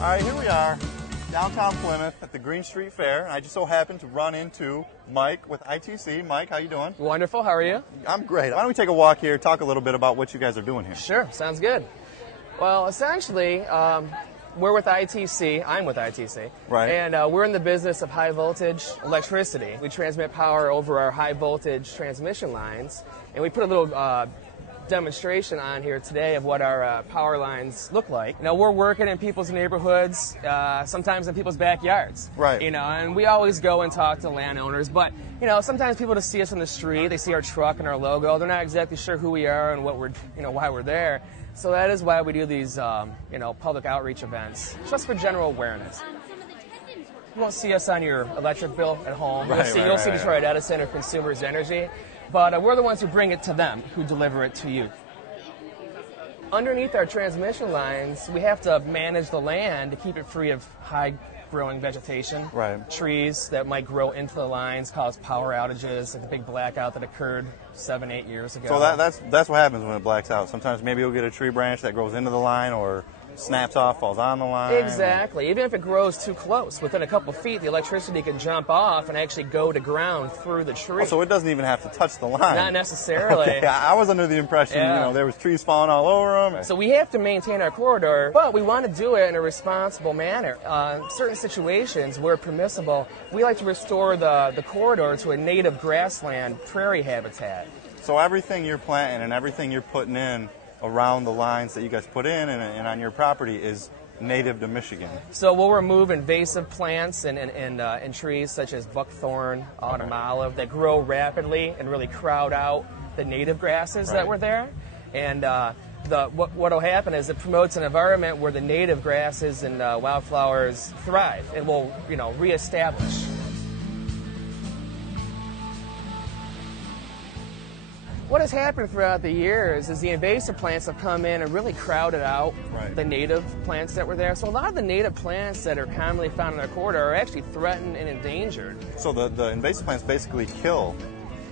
All right, here we are, downtown Plymouth at the Green Street Fair. And I just so happened to run into Mike with ITC. Mike, how you doing? Wonderful. How are you? I'm great. Why don't we take a walk here, talk a little bit about what you guys are doing here? Sure. Sounds good. Well, essentially, we're with ITC. I'm with ITC. Right. And we're in the business of high voltage electricity. We transmit power over our high voltage transmission lines. And we put a little demonstration on here today of what our power lines look like. You know, we're working in people's neighborhoods, sometimes in people's backyards. Right. You know, and we always go and talk to landowners, but you know, sometimes people just see us on the street, they see our truck and our logo, they're not exactly sure who we are and what we're, you know, why we're there. So that is why we do these, you know, public outreach events, just for general awareness. You won't see us on your electric bill at home. You'll see Detroit Edison or Consumers Energy. But we're the ones who bring it to them, who deliver it to you. Underneath our transmission lines, we have to manage the land to keep it free of high-growing vegetation. Right. Trees that might grow into the lines, cause power outages, like the big blackout that occurred 7-8 years ago. So that's what happens when it blacks out. Sometimes maybe you'll get a tree branch that grows into the line or snaps off, falls on the line. Exactly. Even if it grows too close, within a couple feet, the electricity can jump off and actually go to ground through the tree. Oh, so it doesn't even have to touch the line. Not necessarily. Okay. I was under the impression, you know, there was trees falling all over them. So we have to maintain our corridor, but we want to do it in a responsible manner. Certain situations where permissible, we like to restore the corridor to a native grassland prairie habitat. So everything you're planting and everything you're putting in around the lines that you guys put in and on your property is native to Michigan. So we'll remove invasive plants and trees such as buckthorn, autumn olive that grow rapidly and really crowd out the native grasses that were there. And what will happen is it promotes an environment where the native grasses and wildflowers thrive and will, you know, reestablish. What has happened throughout the years is the invasive plants have come in and really crowded out the native plants that were there. So a lot of the native plants that are commonly found in our corridor are actually threatened and endangered. So the invasive plants basically kill.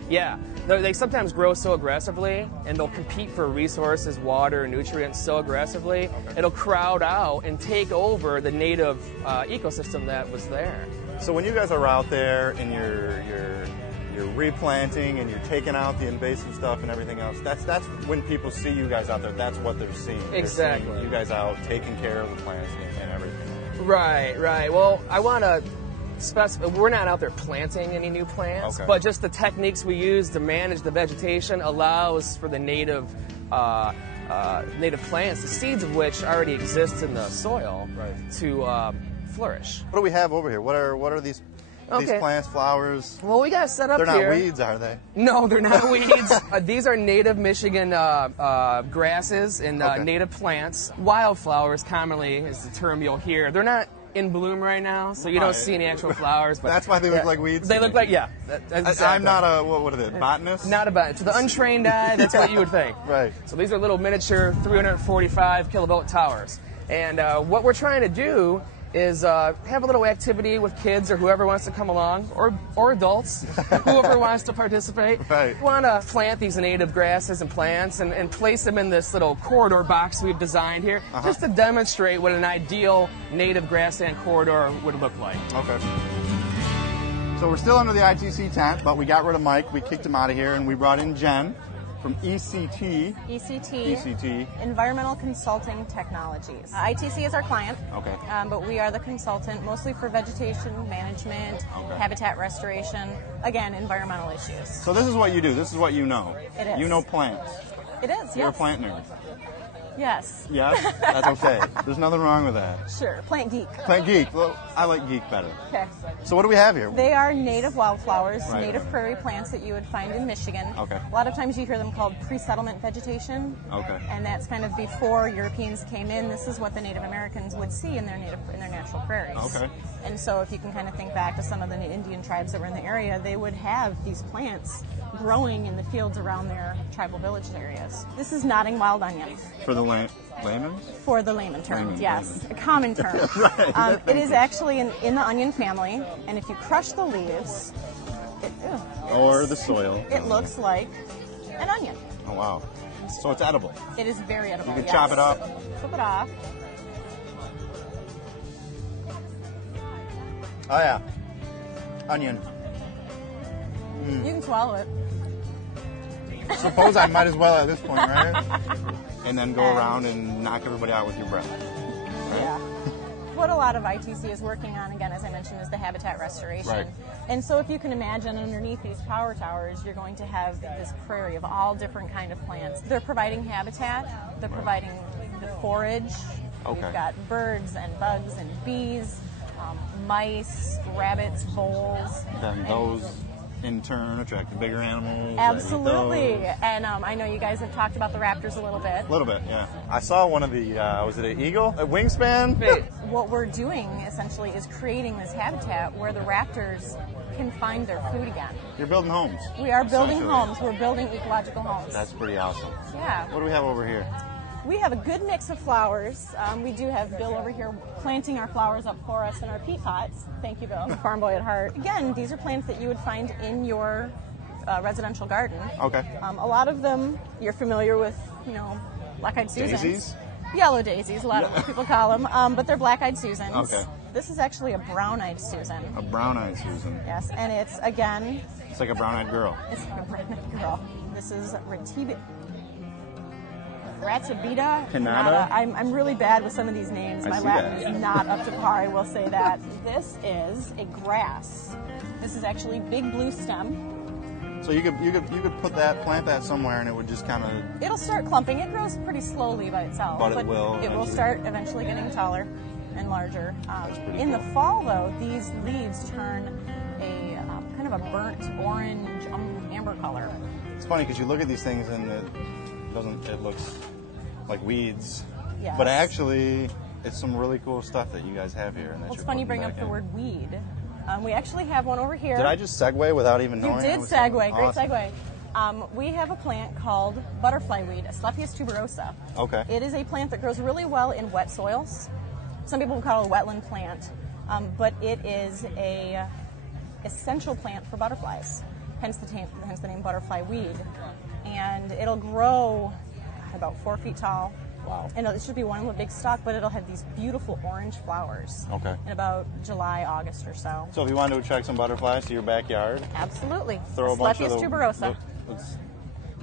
Yeah. They sometimes grow so aggressively, and they'll compete for resources, water, and nutrients so aggressively, it'll crowd out and take over the native ecosystem that was there. So when you guys are out there and you're replanting and you're taking out the invasive stuff and everything else, that's when people see you guys out there, that's what they're seeing. Exactly. They're seeing you guys out taking care of the plants and everything. Right. Well, I want to specify, we're not out there planting any new plants, but just the techniques we use to manage the vegetation allows for the native plants, the seeds of which already exist in the soil, to flourish. What do we have over here? What are these plants, flowers? Well, we got set up here. They're not weeds, are they? No, they're not weeds. These are native Michigan grasses and native plants. Wildflowers commonly is the term you'll hear. They're not in bloom right now, so you don't see any actual flowers. But that's why they look like weeds? They look like, exactly. I'm not a, what are they, botanist? Not a botanist. To the untrained eye, that's what you would think. Right. So these are little miniature 345 kilovolt towers. And what we're trying to do is have a little activity with kids or whoever wants to come along, or adults, whoever wants to participate. Right. We want to plant these native grasses and plants and place them in this little corridor box we've designed here, just to demonstrate what an ideal native grassland corridor would look like. Okay. So we're still under the ITC tent, but we got rid of Mike, we kicked him out of here, and we brought in Jen from ECT. Environmental Consulting Technologies. ITC is our client, but we are the consultant mostly for vegetation management, habitat restoration, again, environmental issues. So this is what you do. This is what you know. It is. You know plants. It is, yes. You're a plant nerd. Yes. Yes? That's okay. There's nothing wrong with that. Sure. Plant geek. Plant geek. Well, I like geek better. Okay. So what do we have here? They are native wildflowers, native prairie plants that you would find in Michigan. Okay. A lot of times you hear them called pre-settlement vegetation. Okay. And that's kind of before Europeans came in. This is what the Native Americans would see in their natural prairies. Okay. And so if you can kind of think back to some of the Indian tribes that were in the area, they would have these plants growing in the fields around their tribal village areas. This is nodding wild onion. For the layman? For the layman term, yes. A common term. It is actually in the onion family, and if you crush the leaves, or the soil, it looks like an onion. Oh, wow. So it's edible. It is very edible. You can chop it up. Flip it off. Oh yeah, onion. You can swallow it. Suppose I might as well at this point, right? And then go around and knock everybody out with your breath. Right? Yeah. What a lot of ITC is working on, again, as I mentioned, is the habitat restoration. Right. And so if you can imagine underneath these power towers, you're going to have this prairie of all different kind of plants. They're providing habitat. They're providing the forage. Okay. We've got birds and bugs and bees, mice, rabbits, voles. Then those in turn attract the bigger animals. Absolutely. And I know you guys have talked about the raptors a little bit. A little bit, yeah. I saw one of the, was it an eagle? A wingspan? What we're doing essentially is creating this habitat where the raptors can find their food again. You're building homes. We are building homes. We're building ecological homes. That's pretty awesome. Yeah. What do we have over here? We have a good mix of flowers. We do have Bill over here planting our flowers up for us in our peat pots. Thank you, Bill. Farm boy at heart. Again, these are plants that you would find in your residential garden. Okay. A lot of them you're familiar with, black-eyed Susans. Daisies? Yellow daisies, a lot of people call them, but they're black-eyed Susans. Okay. This is actually a brown-eyed Susan. A brown-eyed Susan. Yes, and it's, again... It's like a brown-eyed girl. It's like a brown-eyed girl. This is Ratsabita Pinata. I'm really bad with some of these names. My Latin that. is not up to par, I will say that. This is a grass. This is actually big blue stem. So you could plant that somewhere and it would just kind of... It'll start clumping. It grows pretty slowly by itself. But it will eventually. Start eventually getting taller and larger. That's pretty in cool. the fall, though, these leaves turn a kind of a burnt orange, amber color. It's funny because you look at these things and it looks like weeds. Yes. But actually, it's some really cool stuff that you guys have here. And that It's funny you bring up the word weed. We actually have one over here. Did I just segue without even knowing? You did segue. Great Awesome. segue. We have a plant called butterfly weed, Asclepias tuberosa. Okay. It is a plant that grows really well in wet soils. Some people would call it a wetland plant, but it is a essential plant for butterflies. Hence the name butterfly weed. And it'll grow about 4 feet tall. Wow. And it should be one big stalk, but it'll have these beautiful orange flowers. Okay. In about July, August or so. So if you wanted to attract some butterflies to your backyard, absolutely. Throw a bunch of tuberosa.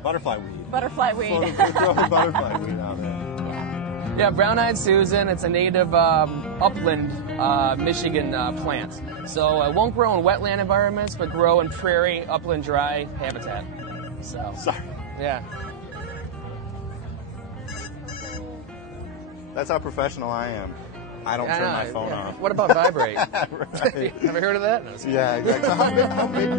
Butterfly weed. Butterfly weed. Throw butterfly weed out there. Yeah, brown-eyed Susan. It's a native upland Michigan plant. So it won't grow in wetland environments, but grow in prairie, upland, dry habitat. So. Sorry. Yeah. That's how professional I am. I don't turn my phone off. What about vibrate? Right. Ever heard of that? No, yeah, exactly. How big